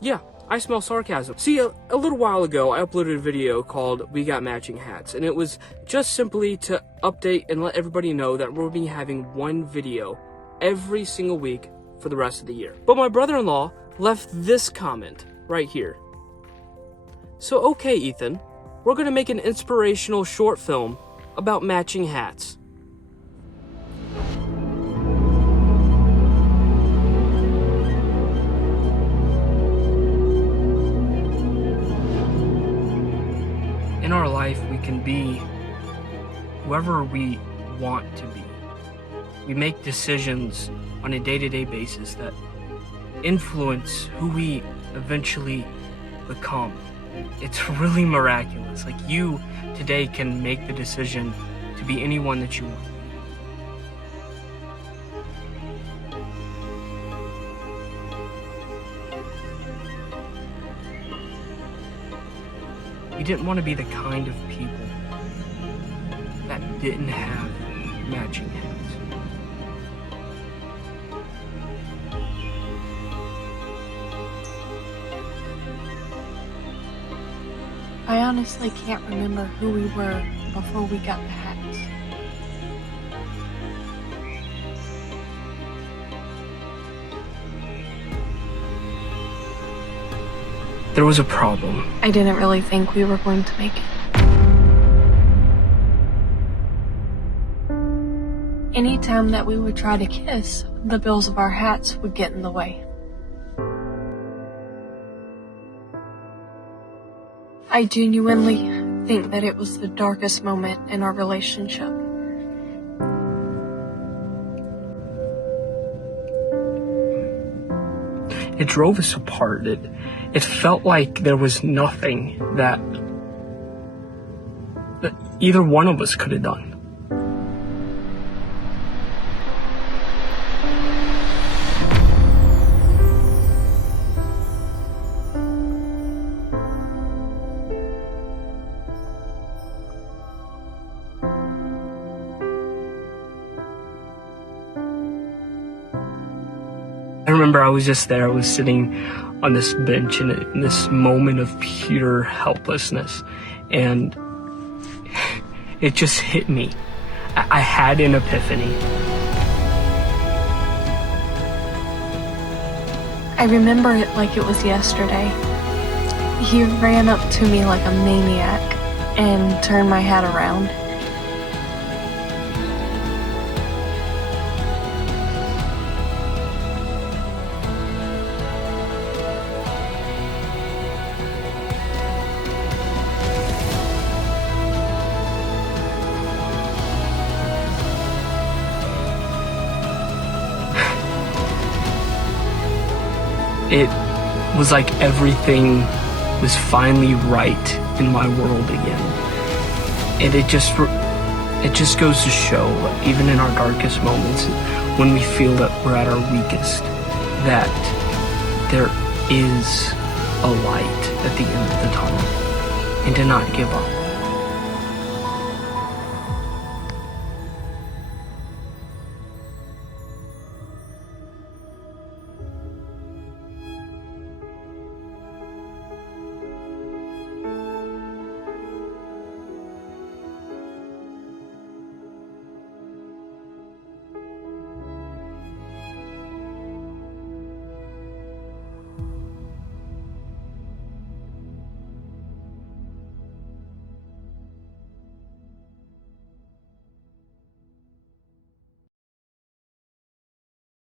Yeah, I smell sarcasm. See, a little while ago, I uploaded a video called We Got Matching Hats, and it was just simply to update and let everybody know that we'll be having one video every single week for the rest of the year. But my brother-in-law left this comment right here. So, okay, Ethan, we're gonna make an inspirational short film about matching hats. In our life, we can be whoever we want to be. We make decisions on a day-to-day basis that influence who we eventually become. It's really miraculous. Like, you today can make the decision to be anyone that you want. We didn't want to be the kind of people that didn't have matching hats. I honestly can't remember who we were before we got the hats. There was a problem. I didn't really think we were going to make it. Anytime that we would try to kiss, the bills of our hats would get in the way. I genuinely think that it was the darkest moment in our relationship. It drove us apart. It felt like there was nothing that either one of us could have done. I remember I was just there, I was sitting on this bench in this moment of pure helplessness, and it just hit me. I had an epiphany. I remember it like it was yesterday. He ran up to me like a maniac and turned my hat around. It was like everything was finally right in my world again. And it just goes to show, even in our darkest moments, when we feel that we're at our weakest, that there is a light at the end of the tunnel, and to not give up.